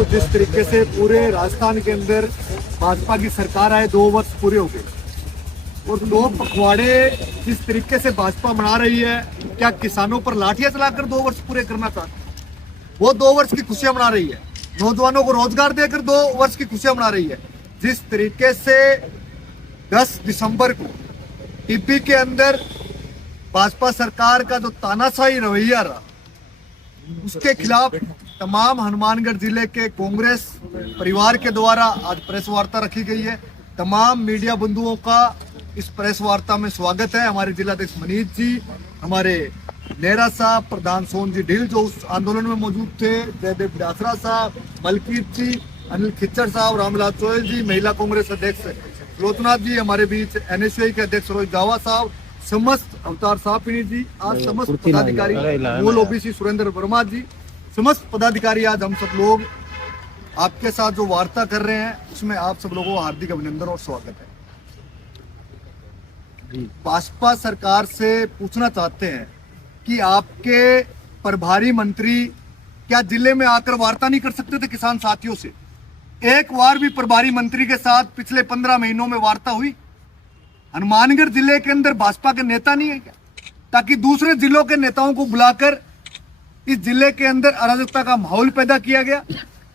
देखो जिस तरीके से पूरे राजस्थान के अंदर भाजपा की सरकार आए 2 वर्ष पूरे हो गए और 2 पखवाड़े जिस तरीके से भाजपा मना रही है, क्या किसानों पर लाठियां चलाकर 2 वर्ष पूरे करना चाहते हैं? वो 2 वर्ष की खुशियां मना रही है, नौजवानों को रोजगार देकर 2 वर्ष की खुशियां मना रही है। जिस तरीके से 10 दिसंबर को टीपी के अंदर भाजपा सरकार का जो तानाशाही रवैया रहा, उसके खिलाफ तमाम हनुमानगढ़ जिले के कांग्रेस परिवार के द्वारा आज प्रेस वार्ता रखी गई है। तमाम मीडिया बंधुओं का इस प्रेस वार्ता में स्वागत है। हमारे जिलाध्यक्ष मनीष जी, हमारे नेहरा साहब, प्रधान सोन जी ढील जो उस आंदोलन में मौजूद थे, जयदेव डासरा साहब, मलकीत जी, अनिल खिच्चर साहब, रामलाल चोयल जी, महिला कांग्रेस अध्यक्ष लोचनाथ जी, हमारे बीच एनएसयूआई के अध्यक्ष रोहित जावा साहब, समस्त अवतार साहपिनी जी, आज समस्त पदाधिकारी, मूल ओबीसी सुरेंद्र वर्मा जी, समस्त पदाधिकारी, आज हम सब लोग आपके साथ जो वार्ता कर रहे हैं उसमें आप सब लोगों को हार्दिक अभिनंदन और स्वागत है। भाजपा सरकार से पूछना चाहते हैं कि आपके प्रभारी मंत्री क्या जिले में आकर वार्ता नहीं कर सकते थे किसान साथियों से? एक बार भी प्रभारी मंत्री के साथ पिछले 15 महीनों में वार्ता हुई? हनुमानगढ़ जिले के अंदर भाजपा के नेता नहीं है क्या, ताकि दूसरे जिलों के नेताओं को बुलाकर इस जिले के अंदर अराजकता का माहौल पैदा किया गया?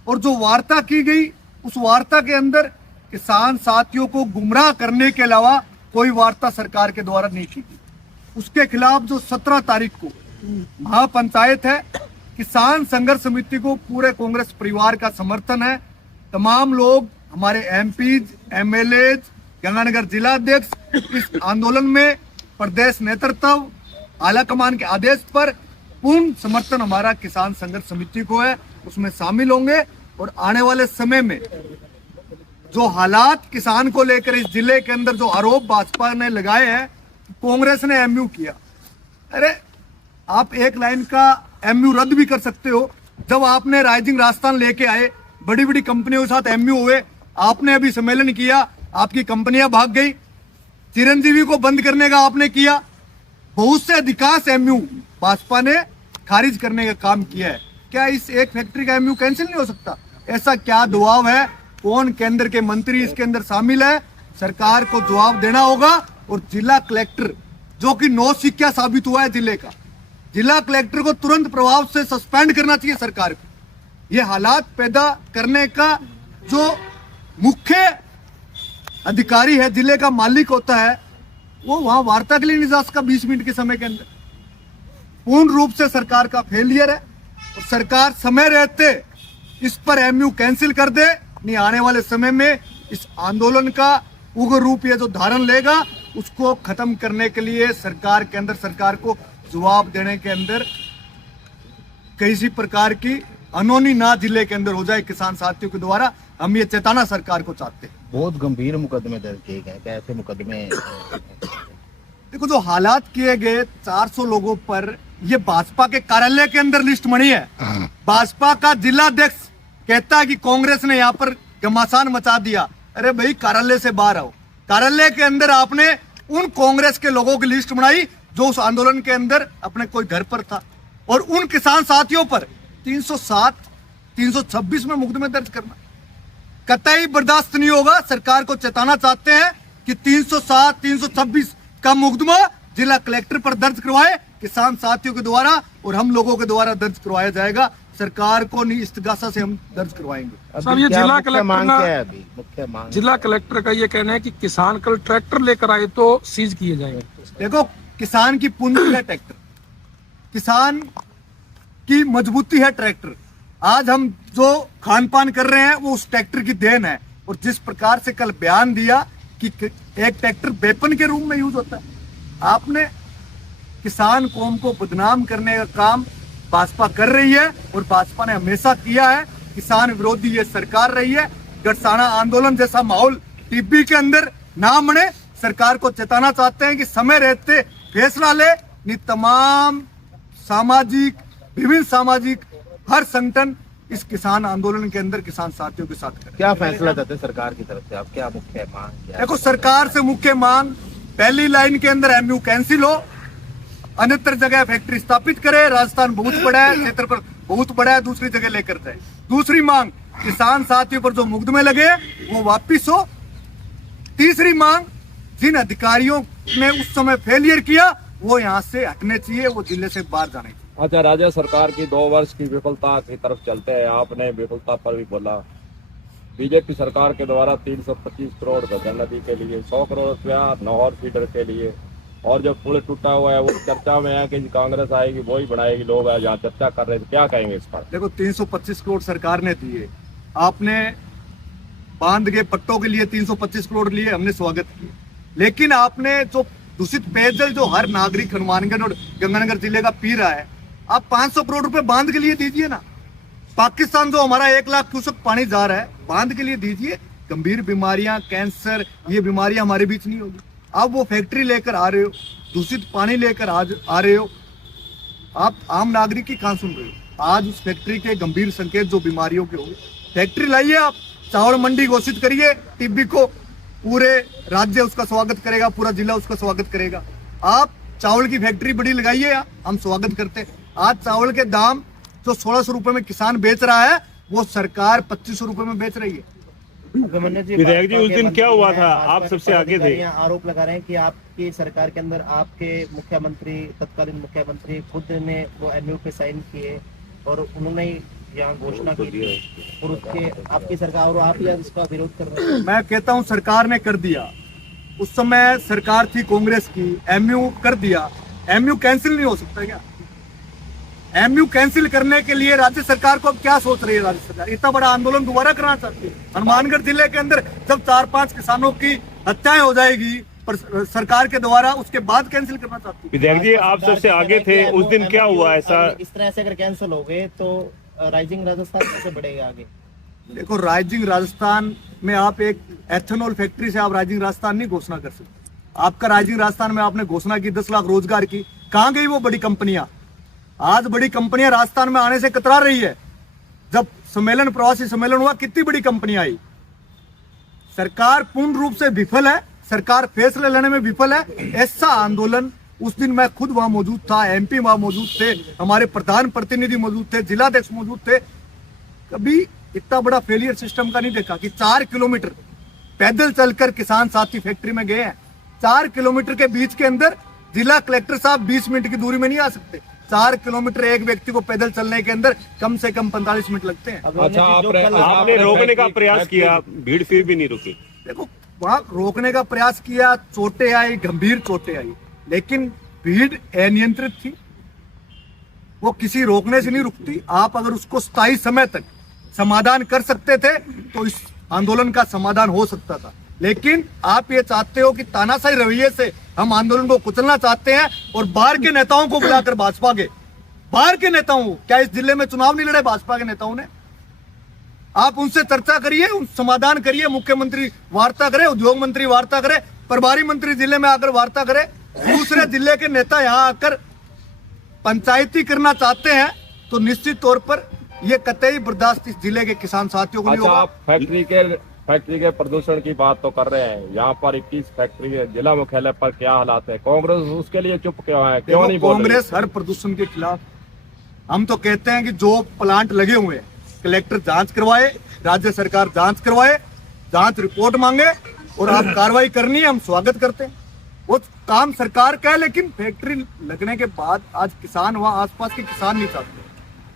और जो वार्ता की गई उस वार्ता के अंदर किसान साथियों को गुमराह करने के अलावा कोई वार्ता सरकार के द्वारा नहीं की गई। उसके खिलाफ जो 17 तारीख को महापंचायत है, किसान संघर्ष समिति को पूरे कांग्रेस परिवार का समर्थन है। तमाम लोग, हमारे एमपीज, एमएलए, गंगानगर जिलाध्यक्ष इस आंदोलन में प्रदेश नेतृत्व आला कमान के आदेश पर पूर्ण समर्थन हमारा किसान संघर्ष समिति को है, उसमें शामिल होंगे। और आने वाले समय में जो हालात किसान को लेकर इस जिले के अंदर जो आरोप भाजपा ने लगाए हैं, कांग्रेस ने एमयू किया, अरे आप एक लाइन का एमयू रद्द भी कर सकते हो। जब आपने राइजिंग राजस्थान लेके आए, बड़ी बड़ी कंपनियों के साथ एमयू हुए, आपने अभी सम्मेलन किया, आपकी कंपनियां भाग गई, चिरंजीवी को बंद करने का आपने किया, बहुत से अधिकांश एमयू भाजपा ने खारिज करने का काम किया है। क्या इस एक फैक्ट्री का एमयू कैंसिल नहीं हो सकता? ऐसा क्या दबाव है? कौन केंद्र के मंत्री इसके अंदर शामिल है? सरकार को जवाब देना होगा। और जिला कलेक्टर जो कि नौसिखिया साबित हुआ है जिले का, जिला कलेक्टर को तुरंत प्रभाव से सस्पेंड करना चाहिए सरकार को। ये हालात पैदा करने का जो मुख्य अधिकारी है, जिले का मालिक होता है, वो वहां वार्ता के लिए नहीं जा सका 20 मिनट के समय के अंदर। पूर्ण रूप से सरकार का फेलियर है और सरकार समय रहते इस पर एमयू कैंसिल कर दे, नहीं आने वाले समय में इस आंदोलन का उग्र रूप ये जो धारण लेगा उसको खत्म करने के लिए सरकार के अंदर, सरकार को जवाब देने के अंदर किसी प्रकार की अनहोनी ना जिले के अंदर हो जाए किसान साथियों के द्वारा। हम ये चेताना सरकार को चाहते हैं। बहुत गंभीर मुकदमे दर्ज किए गए, कैसे मुकदमे? देखो जो हालात किए गए 400 लोगों पर, ये भाजपा के कार्यालय के अंदर लिस्ट बनी है। भाजपा का जिलाध्यक्ष कहता है कि कांग्रेस ने यहाँ पर घमासान मचा दिया। अरे भाई, कार्यालय से बाहर आओ। कार्यालय के अंदर आपने उन कांग्रेस के लोगों की लिस्ट बनाई जो उस आंदोलन के अंदर अपने कोई घर पर था, और उन किसान साथियों पर 307, 326 में मुकदमे दर्ज करना कतई बर्दाश्त नहीं होगा। सरकार को चेताना चाहते हैं कि 307, 326 का मुकदमा जिला कलेक्टर पर दर्ज करवाए किसान साथियों के द्वारा, और हम लोगों के द्वारा दर्ज करवाया जाएगा। सरकार को नहीं, इस्तिगासा से हम दर्ज करवाएंगे। सर, ये जिला कलेक्टर मुख्य मांग जिला कलेक्टर का ये कहना है कि किसान कल ट्रैक्टर लेकर आए तो सीज किए जाएंगे। देखो, किसान की पूंजी है ट्रैक्टर, किसान की मजबूती है ट्रैक्टर। आज हम जो खान पान कर रहे हैं वो उस ट्रैक्टर की देन है। और जिस प्रकार से कल बयान दिया कि एक ट्रैक्टर वेपन के रूप में यूज होता है, आपने किसान कौम को बदनाम करने का काम भाजपा कर रही है और भाजपा ने हमेशा किया है। किसान विरोधी ये सरकार रही है। गड़साना आंदोलन जैसा माहौल टीबी के अंदर ना बने। सरकार को चेताना चाहते हैं कि समय रहते फैसला ले, नहीं तमाम सामाजिक, विभिन्न सामाजिक हर संगठन इस किसान आंदोलन के अंदर किसान साथियों के साथ करें। क्या फैसला चाहते सरकार की तरफ से? आप क्या मुख्य मांग क्या? देखो, सरकार से मुख्य मांग, पहली लाइन के अंदर एमयू कैंसिल हो, अन्यत्र जगह फैक्ट्री स्थापित करे। राजस्थान बहुत बड़ा है, क्षेत्र पर बहुत बड़ा है, दूसरी जगह लेकर जाए। दूसरी मांग किसान साथियों पर जो मुकदमे लगे वो वापिस हो। तीसरी मांग, जिन अधिकारियों ने उस समय फेलियर किया वो यहाँ से हटने चाहिए, वो जिले से बाहर जाने चाहिए। अच्छा, राज्य सरकार की 2 वर्ष की विफलता की तरफ चलते हैं। आपने विफलता पर भी बोला। बीजेपी सरकार के द्वारा 325 करोड़ भगन नदी के लिए, 100 करोड़ रुपया नौहर फीडर के लिए, और जो पुल टूटा हुआ है वो चर्चा में है कि कांग्रेस आएगी वही बढ़ाएगी। लोग यहाँ चर्चा कर रहे थे, क्या कहेंगे इस पर? देखो, 325 करोड़ सरकार ने दिए, आपने बांध के पट्टों के लिए 325 करोड़ लिए, हमने स्वागत किया। लेकिन आपने जो दूषित पेयजल जो हर नागरिक हनुमानगढ़ और गंगानगर जिले का पी रहा है, आप 500 करोड़ रुपए बांध के लिए दीजिए ना। पाकिस्तान जो हमारा 1 लाख क्यूसेक पानी जा रहा है, बांध के लिए दीजिए। गंभीर बीमारियां, कैंसर, ये बीमारियां हमारे बीच नहीं होगी। आप वो फैक्ट्री लेकर आ रहे हो, दूषित पानी लेकर आ रहे हो, आप आम नागरिक की कहां सुन रहे हो? आज उस फैक्ट्री के गंभीर संकेत जो बीमारियों के हो, फैक्ट्री लाइए, आप चावल मंडी घोषित करिए, टिब्बी को पूरे राज्य उसका स्वागत करेगा, पूरा जिला उसका स्वागत करेगा। आप चावल की फैक्ट्री बड़ी लगाइए, हम स्वागत करते हैं। आज चावल के दाम जो 1600 रुपए में किसान बेच रहा है, वो सरकार 2500 रुपए में बेच रही है। विधायक जी, उस दिन क्या हुआ था? आप सबसे आगे थे। आरोप लगा रहे हैं कि आपकी सरकार के अंदर आपके मुख्यमंत्री, तत्कालीन मुख्यमंत्री खुद ने वो एमयू पे साइन किए और उन्होंने यहाँ घोषणा की थी, और उसके आपकी सरकार और आप यहाँ इसका विरोध कर रहे हैं। मैं कहता हूँ सरकार ने कर दिया। उस समय सरकार थी कांग्रेस की, एमयू कर दिया। एमयू कैंसिल नहीं हो सकता क्या? एमयू कैंसिल करने के लिए राज्य सरकार को अब क्या सोच रही है? राज्य सरकार इतना बड़ा आंदोलन दोबारा करना चाहती है। हनुमानगढ़ जिले के अंदर जब 4-5 किसानों की हत्याएं हो जाएगी पर सरकार के द्वारा, उसके बाद कैंसिल करना चाहती है। विधायक जी, आप सबसे आगे थे, उस दिन क्या हुआ ऐसा? इस तरह से अगर कैंसिल हो गए तो राइजिंग राजस्थान कैसे बढ़ेगा आगे? देखो, राइजिंग राजस्थान में आप एक एथेनॉल फैक्ट्री से आप राइजिंग राजस्थान नहीं घोषणा कर सकते। आपका राइजिंग राजस्थान में आपने घोषणा की 10 लाख रोजगार की, कहां गई वो बड़ी कंपनियां? आज बड़ी कंपनियां राजस्थान में आने से कतरा रही है। जब सम्मेलन, प्रवासी सम्मेलन हुआ, कितनी बड़ी कंपनियां आई। सरकार पूर्ण रूप से विफल है, सरकार फैसले लेने में विफल है। ऐसा आंदोलन उस दिन मैं खुद वहां मौजूद था, एमपी वहां मौजूद थे, हमारे प्रधान प्रतिनिधि मौजूद थे, जिलाध्यक्ष मौजूद थे। कभी इतना बड़ा फेलियर सिस्टम का नहीं देखा कि 4 किलोमीटर पैदल चलकर किसान साथी फैक्ट्री में गए हैं। 4 किलोमीटर के बीच के अंदर जिला कलेक्टर साहब 20 मिनट की दूरी में नहीं आ सकते। 4 किलोमीटर एक व्यक्ति को पैदल चलने के अंदर कम से कम 45 मिनट लगते हैं। अच्छा, आपने रोकने का प्रयास किया, भीड़ फिर भी नहीं रुकी। देखो, वहां रोकने का प्रयास किया, चोटें आई, गंभीर चोटें आई, लेकिन भीड़ अनियंत्रित थी, वो किसी रोकने से नहीं रुकती। आप अगर उसको स्थायी समय तक समाधान कर सकते थे तो इस आंदोलन का समाधान हो सकता था। लेकिन आप ये चाहते हो कि तानाशाही रवैये से हम आंदोलन को कुचलना चाहते हैं और बाहर के नेताओं को बुलाकर, भाजपा के बाहर के नेताओं, क्या इस जिले में चुनाव नहीं लड़े भाजपा के नेताओं ने? आप उनसे चर्चा करिए, उन समाधान करिए, मुख्यमंत्री वार्ता करे, उद्योग मंत्री वार्ता करे, प्रभारी मंत्री जिले में आकर वार्ता करे। दूसरे जिले के नेता यहाँ आकर पंचायती करना चाहते हैं तो निश्चित तौर पर ये कतई बर्दाश्त इस जिले के किसान साथियों को नहीं अच्छा, होगा। आप फैक्ट्री के प्रदूषण की बात तो कर रहे हैं। यहाँ पर 21 फैक्ट्री है, जिला मुख्यालय पर क्या हालात है? कांग्रेस उसके लिए चुप क्यों है? क्यों नहीं बोल रही? कांग्रेस हर प्रदूषण के खिलाफ। हम तो कहते हैं कि जो प्लांट लगे हुए हैं, कलेक्टर जांच करवाए, राज्य सरकार जांच करवाए, जांच रिपोर्ट मांगे और आप कार्रवाई करनी है, हम स्वागत करते हैं। वो काम सरकार का है, लेकिन फैक्ट्री लगने के बाद आज किसान, वहाँ आसपास के किसान नहीं चाहते।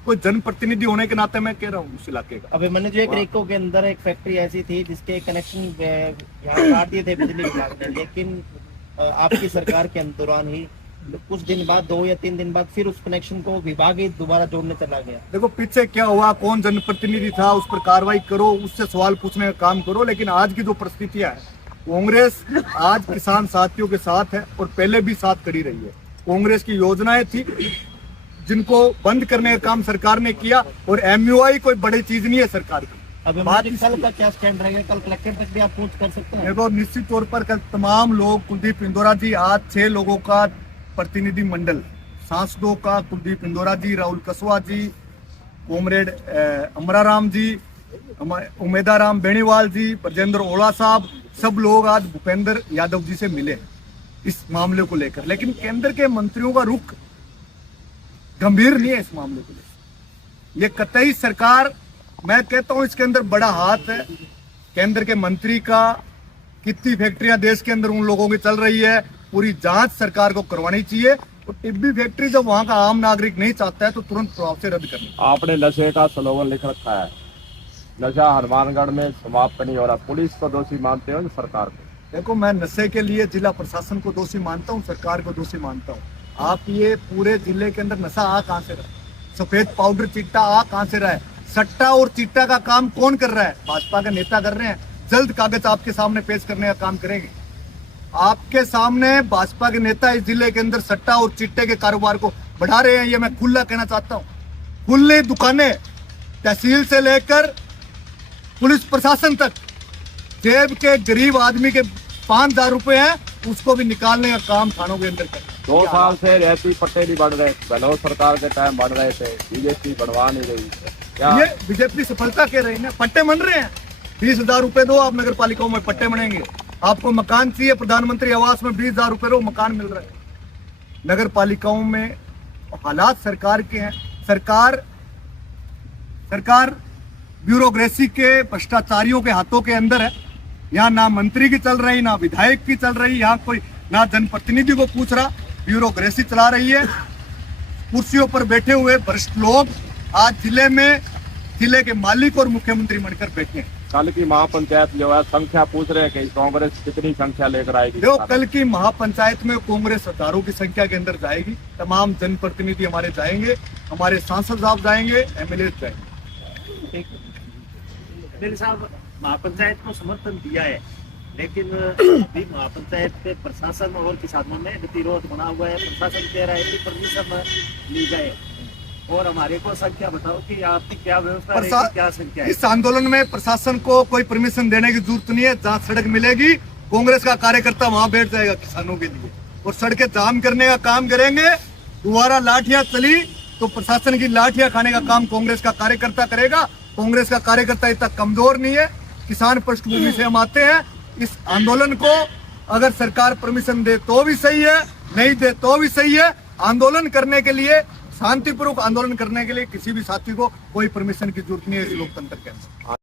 कोई जनप्रतिनिधि होने के नाते मैं कह रहा हूँ उस इलाके का। अभिमन्यु जी, रेको के अंदर एक फैक्ट्री ऐसी थी जिसके कनेक्शन यहाँ काट दिए थे बिजली विभाग ने, लेकिन आपकी सरकार के दौरान ही कुछ दिन बाद, 2 या 3 दिन बाद फिर उस कनेक्शन को विभाग ही दोबारा जोड़ने चला गया। देखो, पीछे क्या हुआ, कौन जनप्रतिनिधि था, उस पर कार्रवाई करो, उससे सवाल पूछने का काम करो। लेकिन आज की जो परिस्थितियां है, कांग्रेस आज किसान साथियों के साथ है और पहले भी साथ खड़ी रही है। कांग्रेस की योजनाएं थी जिनको बंद करने का काम सरकार ने किया, और एमयूआई कोई बड़ी चीज नहीं है सरकार की। अभी कल का क्या स्टैंड रहेगा? कल कलेक्टर तक भी आप पूछ कर सकते हैं। देखो, निश्चित तौर पर कल तमाम लोग, कुलदीप इंदौरा जी, आज 6 लोगों का प्रतिनिधि मंडल, सांसदों का कुलदीप इंदौरा जी, राहुल कसवा जी, कॉमरेड अमराराम जी, उमेदाराम बेनीवाल जी, ब्रजेंद्र ओला साहब, सब लोग आज भूपेंद्र यादव जी से मिले इस मामले को लेकर। लेकिन केंद्र के मंत्रियों का रुख गंभीर नहीं है इस मामले को लेकर। ये कतई सरकार मैं कहता हूं इसके अंदर बड़ा हाथ है केंद्र के मंत्री का। कितनी फैक्ट्रियां देश के अंदर उन लोगों की चल रही है, पूरी जांच सरकार को करवानी चाहिए। और टिब्बी फैक्ट्री जब वहां का आम नागरिक नहीं चाहता है तो तुरंत प्रभाव से रद्द करनी। आपने नशे का स्लोगन लिख रखा है, नशा हनुमानगढ़ में समाप्त नहीं हो रहा। पुलिस को दोषी मानते हो सरकार को? देखो, मैं नशे के लिए जिला प्रशासन को दोषी मानता हूँ, सरकार को दोषी मानता हूँ। आप ये पूरे जिले के अंदर नशा आ कहां से रहा है? सफेद पाउडर चिट्टा आ कहां से रहा है? सट्टा और चिट्टा का काम कौन कर रहा है? भाजपा के नेता कर रहे हैं। जल्द कागज आपके सामने पेश करने का काम करेंगे। आपके सामने भाजपा के नेता इस जिले के अंदर सट्टा और चिट्टे के कारोबार को बढ़ा रहे हैं, ये मैं खुला कहना चाहता हूँ। खुली दुकानें तहसील से लेकर पुलिस प्रशासन तक, जेब के गरीब आदमी के 5,000 रुपए हैं, उसको भी निकालने का काम थानों के अंदर कर। 2 साल से रहती पट्टे नहीं बढ़ रहे, गहलोत सरकार के टाइम बढ़ रहे थे, बीजेपी बढ़वा नहीं रही। क्या ये बीजेपी सफलता कह रही है? पट्टे बन रहे हैं। 20,000 रुपए दो, आप नगर पालिकाओं में पट्टे बनेंगे। आपको मकान चाहिए, प्रधानमंत्री आवास में 20,000 रुपए दो, मकान मिल रहा है। नगर पालिकाओं में हालात सरकार के हैं। सरकार ब्यूरोक्रेसी के भ्रष्टाचारियों के हाथों के अंदर है। यहाँ ना मंत्री की चल रही, ना विधायक की चल रही, यहाँ कोई ना जनप्रतिनिधि को पूछ रहा, ब्यूरोक्रेसी चला रही है। कुर्सियों पर बैठे हुए वरिष्ठ लोग आज जिले के मालिक और मुख्यमंत्री बनकर बैठे हैं। कल की महापंचायत जो है संख्या पूछ रहे हैं कि कांग्रेस कितनी संख्या लेकर आएगी? देखो, कल की महापंचायत में कांग्रेस हजारों की संख्या के अंदर जाएगी। तमाम जनप्रतिनिधि हमारे जाएंगे, हमारे सांसद साहब जाएंगे, एमएलए जाएंगे। मेरे साहब, महापंचायत को समर्थन दिया है, लेकिन अभी महापंचायत के प्रशासन और किसानों में गतिरोध बना हुआ है। प्रशासन कह रहा है कि परमिशन ली जाए और हमारे को संख्या बताओ कि आपकी क्या व्यवस्था रहेगी, क्या संख्या है? इस आंदोलन में प्रशासन को कोई परमिशन देने की जरूरत नहीं है। जहाँ सड़क मिलेगी, कांग्रेस का कार्यकर्ता वहां बैठ जाएगा किसानों के लिए और सड़कें जाम करने का काम करेंगे। दोबारा लाठियां चली तो प्रशासन की लाठियां खाने का काम कांग्रेस का कार्यकर्ता करेगा। कांग्रेस का कार्यकर्ता इतना कमजोर नहीं है। किसान पृष्ठभूमि से हम आते हैं। इस आंदोलन को अगर सरकार परमिशन दे तो भी सही है, नहीं दे तो भी सही है। आंदोलन करने के लिए, शांतिपूर्वक आंदोलन करने के लिए किसी भी साथी को कोई परमिशन की जरूरत नहीं है इस लोकतंत्र के अंदर।